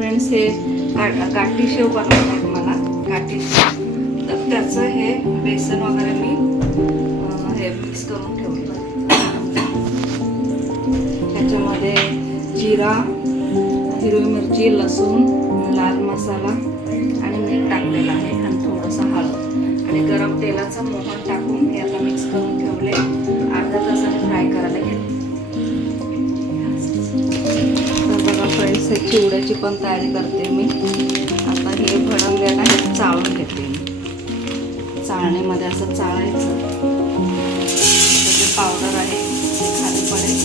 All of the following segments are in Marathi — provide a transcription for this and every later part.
फ्रेंड्स, हे गाठी शेव बनवत आहेत मला, गाठी शेव. तर त्याचं हे बेसन वगैरे मी हे मिक्स करून ठेवलं. त्याच्यामध्ये जिरा, हिरवी मिरची, लसूण, लाल मसाला आणि मीठ टाकलेलं आहे आणि थोडंसं हळद आणि गरम तेलाचं मोहन टाकून हे आता मिक्स करून ठेवले. अर्ध्या तासाने फ्राय करायला घेतले. तर बघा फ्रेंड्स, हे चिवड्याची पण तयारी करते मी. आता हे भडंग हे चाळून घेते मी. चाळणीमध्ये असं चाळायचं. जे पावडर आहे ते खाली पडेल.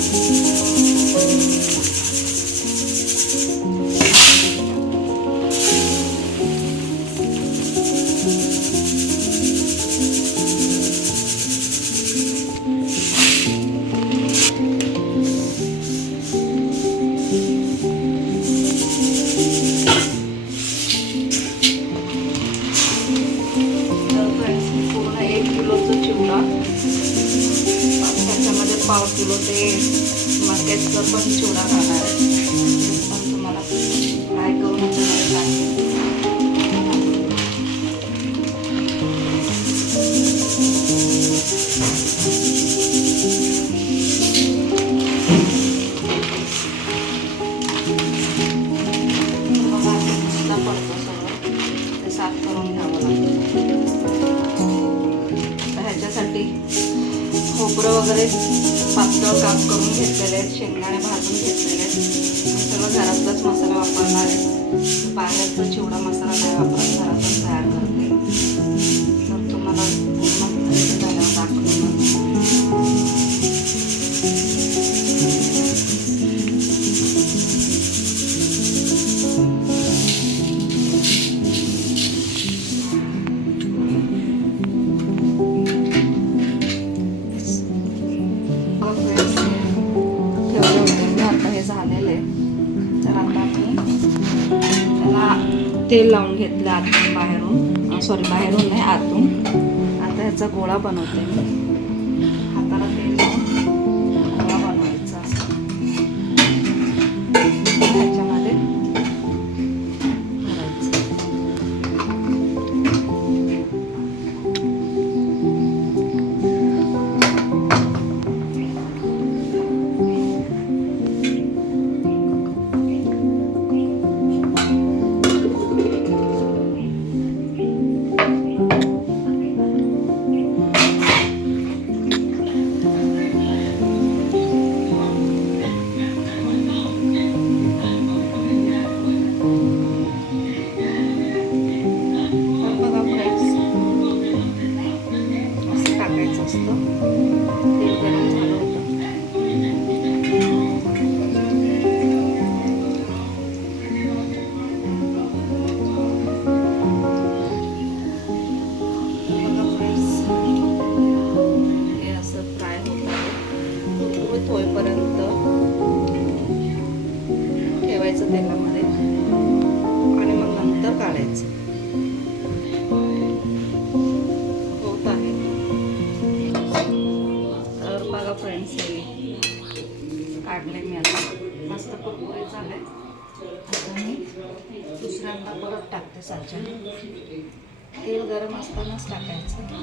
त्याच्यामध्ये 1/2 किलो ते मक्याचं पण चिवडा घालणार आहे. पण तुम्हाला फ्राय करून पडतो सगळं ते साफ करून घ्यावं लागतं. ह्याच्यासाठी खोबरं वगैरे पातळ काप करून घेतलेले आहेत, शेंगदाणे भाजून घेतलेले आहेत. सगळं घरातलाच मसाला वापरणार आहे. बाहेरचा चिवडा मसाला नाही वापरत, घरातच तयार करते. तर तुम्हाला पूर्ण झाल्यावर दाखवते. झालेले. तर आता मी त्याला तेल लावून घेतलं आतून बाहेरून, बाहेरून नाही आतून. आता ह्याचा गोळा बनवते मी. हाताला तेल लावून गोळा बनवायचा असं. ह्याच्यामध्ये भरायचं. होईपर्यंत ठेवायचं तेलामध्ये आणि मग नंतर काढायचं. होत आहे. तर बघा फ्रेंड्स, हे काढले मी आता. मस्त कुरकुरीत झाले. आता मी दुसऱ्यांदा परत टाकते साच्याने. तेल गरम असतानाच टाकायचं.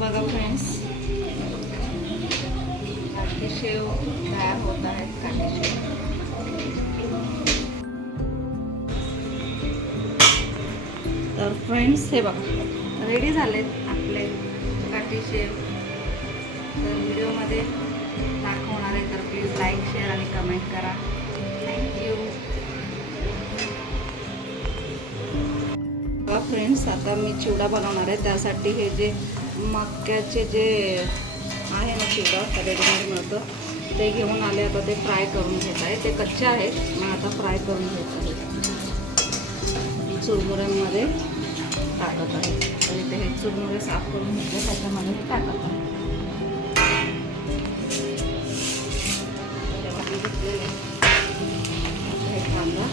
बघा फ्रेंड्स, काठी शेव तयार होत आहेत. काठी शेव तर फ्रेंड्स, हे बघा रेडी झालेत आपले काठी शेव. तर व्हिडिओमध्ये दाखवणार आहे. तर प्लीज लाईक, शेअर आणि कमेंट करा. थँक्यू. फ्रेंड्स, आता मी चिवडा बनवणार आहे. त्यासाठी हे जे मक्याचे जे आहे ना चिवडा रेडीमेड मिळतं ते घेऊन आले. आता ते फ्राय करून घेत आहे. ते कच्चे आहेत मग आता फ्राय करून घेत आहे. चुरमुऱ्यांमध्ये टाकत आहे. तर इथे हे चुरमुरे साफ करून घेतले त्याच्यामध्ये हे टाकत आहे. हे कांदा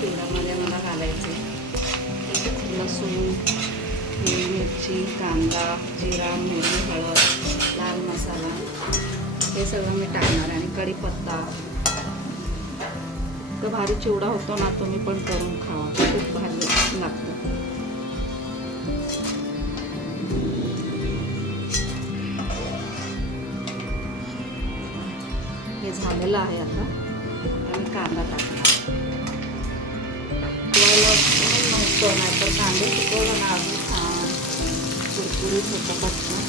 चिवड्यामध्ये मला घालायचे. लसूण, हिरवी मिरची, कांदा, जिरा, मोहरी, हळद, लाल मसाला हे सगळं मी टाकणार आहे आणि कढीपत्ता. तर भारी चिवडा होतो ना, तुम्ही पण करून खावा, खूप भारी लागतो. हे झालेलं आहे. आता आम्ही कांदा टाकणार. नव्हतं नाही तर कांदे शिकवलं ना अजून छान कुरकुरीत होतं पटकन.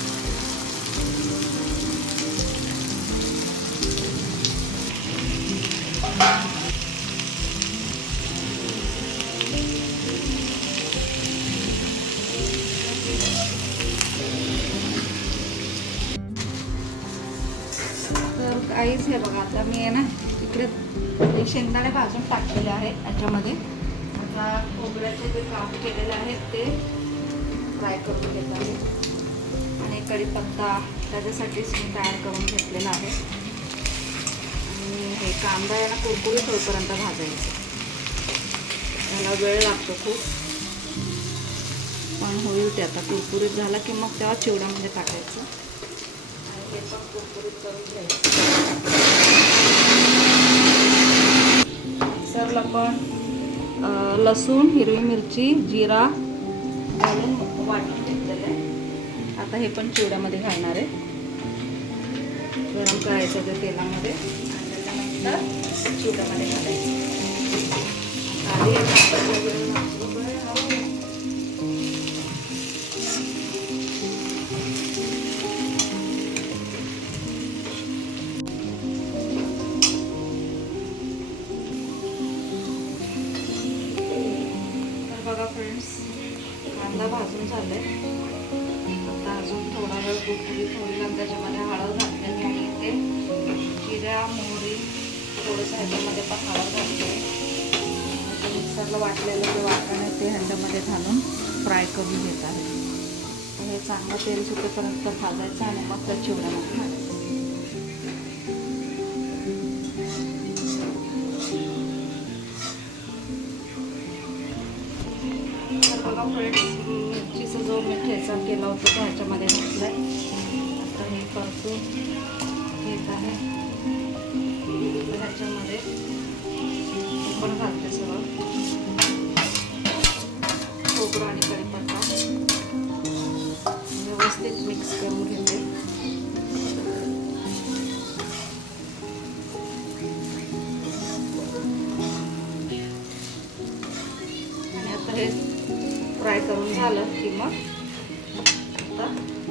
तर काहीच हे बघा आता मी आहे ना इकडे शेंगदाणे भाजून टाकलेले आहेत याच्यामध्ये. आता खोबऱ्याचे जे काप केलेले आहेत ते फ्राय करून घेत आहे आणि कढीपत्ता त्याच्यासाठीच मी तयार करून घेतलेला आहे. आणि हे कांदा आहे ना कुरकुरीत होईपर्यंत भाजायचं. त्याला वेळ लागतो खूप पण होईल ते. आता कुरकुरीत झाला की मग तेव्हा चिवड्यामध्ये टाकायचं आणि हे पण कुरकुरीत करून घ्यायचं. मिक्सरला पण लसूण, हिरवी मिरची, जिरा घालून वाटून घेतलेलं आहे. आता हे पण चिवड्यामध्ये घालणार आहे. गरम करायचं ते तेलामध्ये आणि त्याच्यानंतर चिवड्यामध्ये घालायचं. बघा फ्रेंड्स, कांदा भाजून झाले. आता अजून थोडा वेळ कुरकुरीत होईल आणि त्याच्यामध्ये हळद घातलेली आणि ते जिरा, मोहरी थोडंसं ह्याच्यामध्ये पण हळद घातली. मिक्सरला वाटलेलं जे वाटणे ते ह्याच्यामध्ये घालून फ्राय करून घेत आहे. हे चांगलं तेल सुटेपर्यंत भाजायचं आणि मग त्या चिवड्यामध्ये घालायचं. बघा फ्रेंड्स, मिरचीचा जो मी ठेचा केला होता तो ह्याच्यामध्ये घातला आहे. आता हे परतून घेत आहे. ह्याच्यामध्ये पण घालते सगळं खोबरं आणि कढीपत्ता व्यवस्थित मिक्स करून घेते. आणि आता हे फ्राय करून झालं की मग आता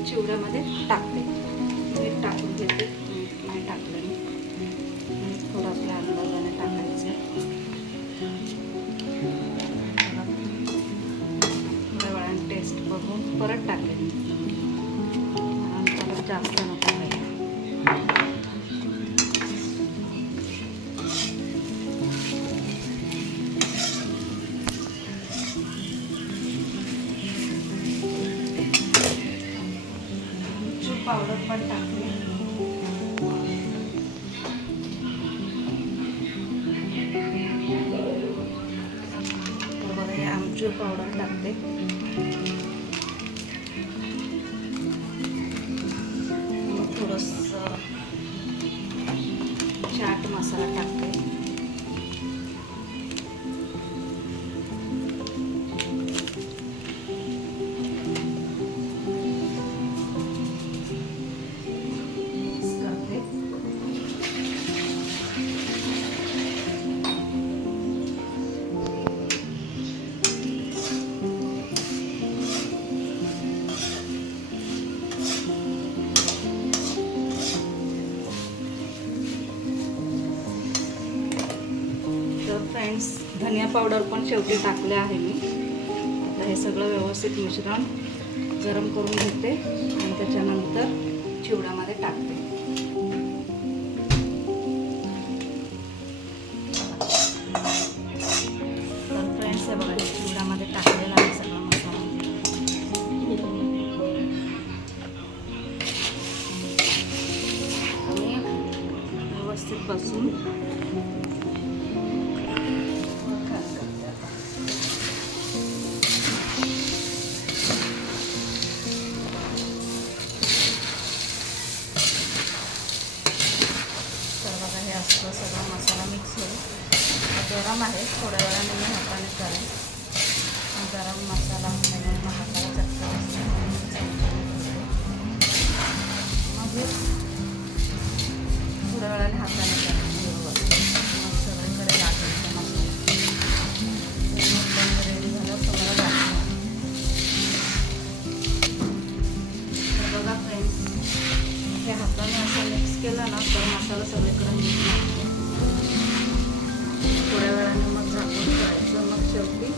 चिवड्यामध्ये टाकते. मीठ टाकून घेते. मीठ नाही टाकलं मी, थोडं आपल्या अंदाजाने टाकायचं. थोड्या वेळाने टेस्ट बघून परत टाकेन. परत जास्त नको पाहिजे. पावडर पण टाकली. तर बघा हे आमचूर पावडर टाकते. मग थोडंसं चाट मसाला टाकते. फ्रेंड्स, धनिया पावडर पण शेवटी टाकले आहे मी. आता हे सगळं व्यवस्थित मिश्रण गरम करून घेते आणि त्याच्यानंतर चिवड्यामध्ये टाकते. तर फ्रेंड्स हे बघा, चिवड्यामध्ये टाकलेला आहे सगळा मसाला. आणि व्यवस्थित बसून असं सगळा मसाला मिक्स होईल. गरम आहे, थोड्या वेळाने मी हाताने करेन. गरम मसाला म्हणून हाताला चटका बसतो. मग थोड्या वेळाने हाताने करेन बरोबर. मग सगळीकडे लागेल मसाला. रेडी झालं तुम्हाला दाखवणार. तर बघा फ्रेंड्स, हे हाताने असं मिक्स केलं ना तर मसाला सगळीकडे मिक्स लागतो. थोड्या वेळाने मग झाकून ठेवायचं. मग शेवटी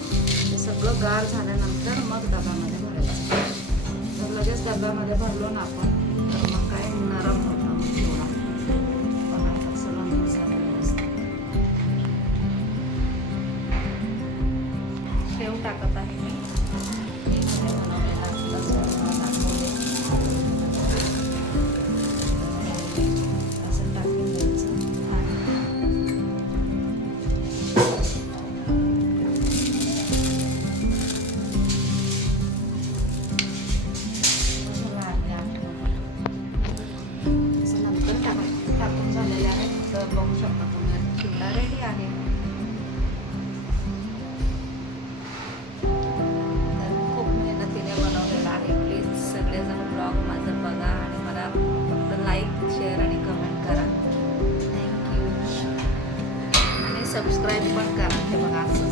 हे सगळं गार झाल्यानंतर मग डब्यामध्ये भरायचं. तर लगेच डब्यामध्ये भरलो ना आपण तर मग काय नरम होतं मग चिवडा. बघा सगळं मिक्स झालेलं असतं. शेव टाकत आहे मी. बनवलेला दाखवले. असं टाकून द्यायचं. टाकून झालेले आहे. तर बघू शकता तुम्ही चिवडा रेडी आहे. तर खूप मेहनतीने बनवलेला आहे. प्लीज सगळेजण ब्लॉग माझा बघा आणि मला फक्त लाईक, शेअर आणि कमेंट करा. थँक्यू. आणि सबस्क्राईब पण करा. हे बघा असं